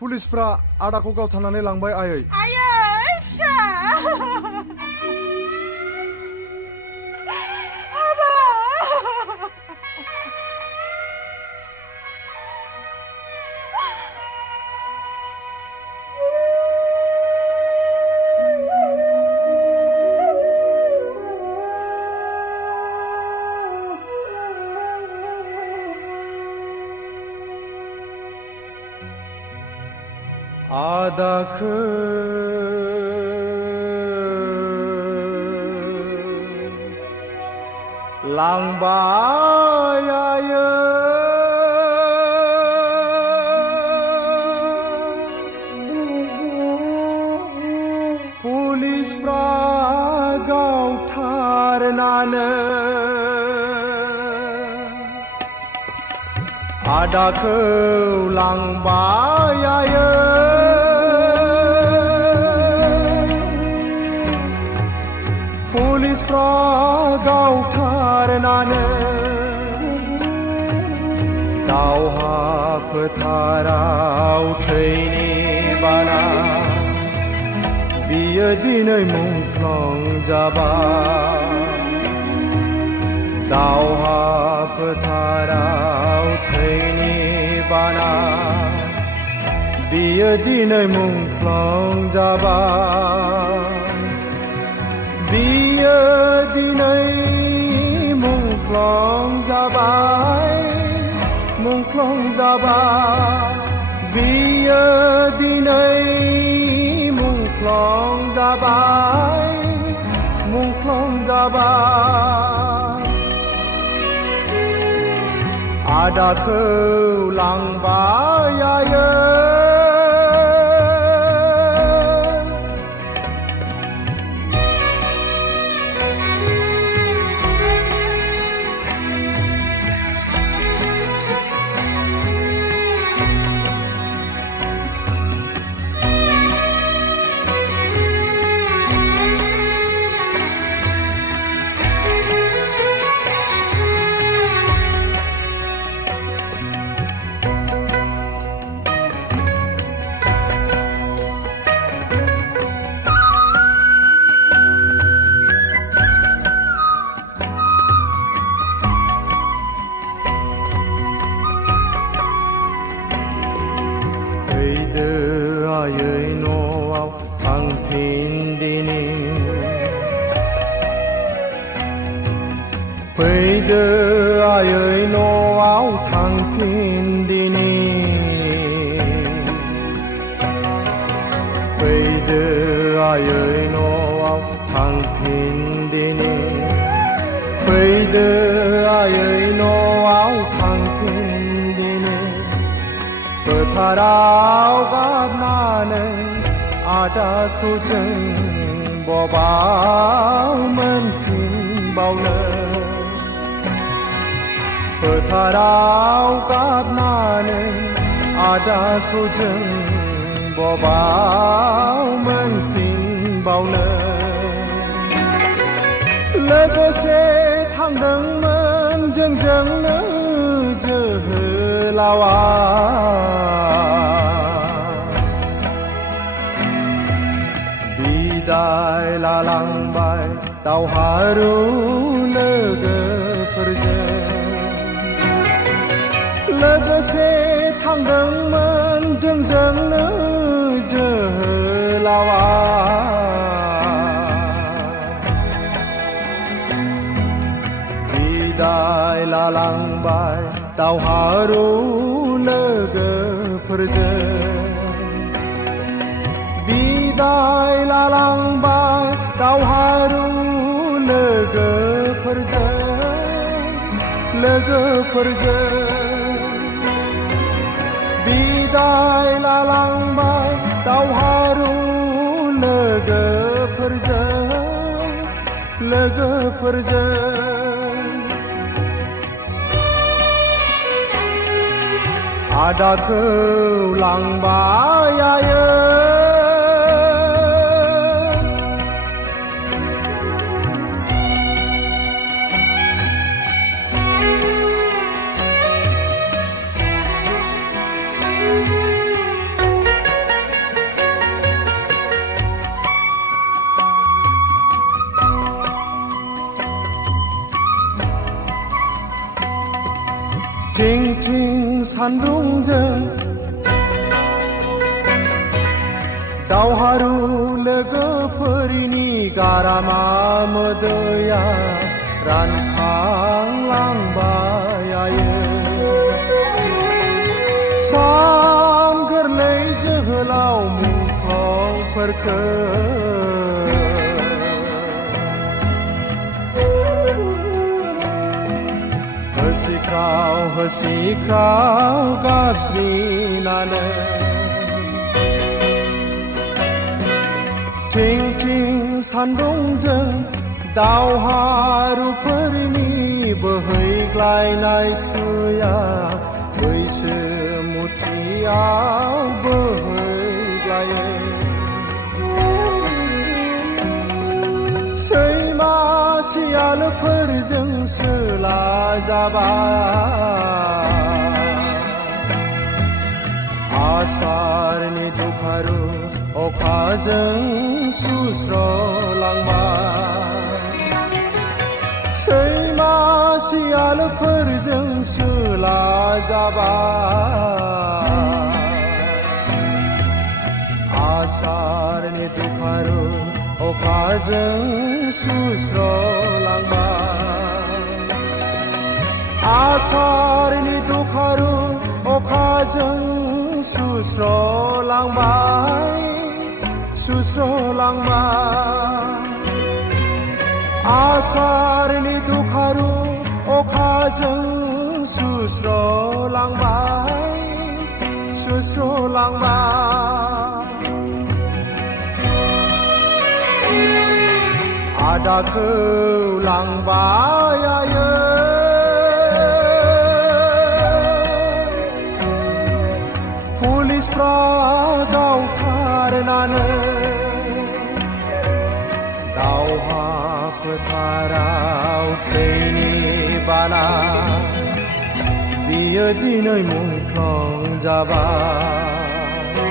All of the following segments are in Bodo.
पुलिसफ्रा आदाखौ गावथारनानै लांबाय आयै। आयै फिसा आबा आदाखौ लांबाय आयै। पुलिसफ्रा गावथारनानै आदाखौ लांबाय आयै। पुलिसफ्रा गावथारनानै दावहा फोथाराव थैनि बाना बियो दिनै मुंख्लं जाबाय। दावहा फोथाराव थैनि बाना बियो दिनै मुंख्लं जाबाय। बियो दिनै मुंख्लं जाबाय, मुंख्लं जाबाय। बियो दिनै मुंख्लं जाबाय, मुंख्लं जाबाय। आदाखौ लांबाय आयै। फैदो आयै न'आव थांफिनदिनि। फैदो आयै न'आव थांफिनदिनि। फैदो आयै न'आव थांफिनदिनि। फैदो आयै न'आव थांफिनदिनि। फोथाराव गाबनानै आदाखौ जों बबाव मोनफिनबावनो। फोथाराव गाबनानै आदाखौ जों बबाव मोनफिनबावनो। लोगोसे थांदोंमोन जोंजोंनो जोहोलावा। बिदाय लालांबाय दावहारु लोगोफोरजों। लोगोसे थांदोंमोन जोंजोंनो जोहोलावा। बिदाय लालांबाय दावहारु लोगोफोरजों। बिदाय लालांबाय दावहारु लोगोफोरजों, लोगोफोरजों। बिदाय लालांबाय दावहारु लोगोफोरजों, लोगोफोरजों। आदाखौ लांबाय आयै। 팅팅 산둥정 दावहारु लोगोफोरनि गारामा मोदैया रानखांलांबाय आयो सान गोरलै जोहोलाव मुंख्लंफोरखौ होसिख्राव गाबज्रिनानै टिं सान्दुंजों दावहारुफोरनि बोहैग्लायनाय थैया बैसोमुथियाव बोहैग्लायो सैमा सियालफोरजोंसो लाजाबाय आसारनि दुखारु अखाजों सुस्रलांबाय सैमा सियालफोरजोंसो लाजाबाय आसारनि दुखारु अखाजों सुस्रलांबाय आसारनि दुखारु अखाजों सुस्रलांबाय आसारनि दुखारु अखाजों सुस्रलांबाय आदाखौ लांबाय आयो पुलिसफ्रा गावथारनानै दावहा फोथाराव थैनि बाना बियो दिनै मुंख्लं जाबाय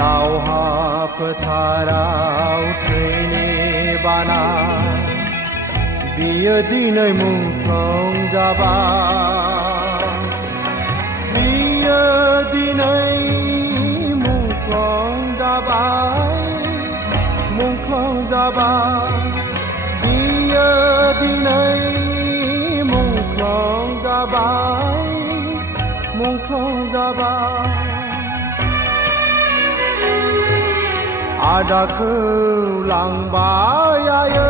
दावहा फोथाराव थैनि बाना बियो दिनै मुंख्लं जाबाय बियो दिनै मुंख्लं जाबाय बियो दिनै मुंख्लं जाबाय आदाखौ लांबाय आयो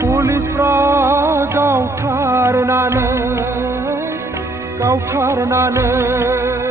पुलिसफ्रा गावथारनानै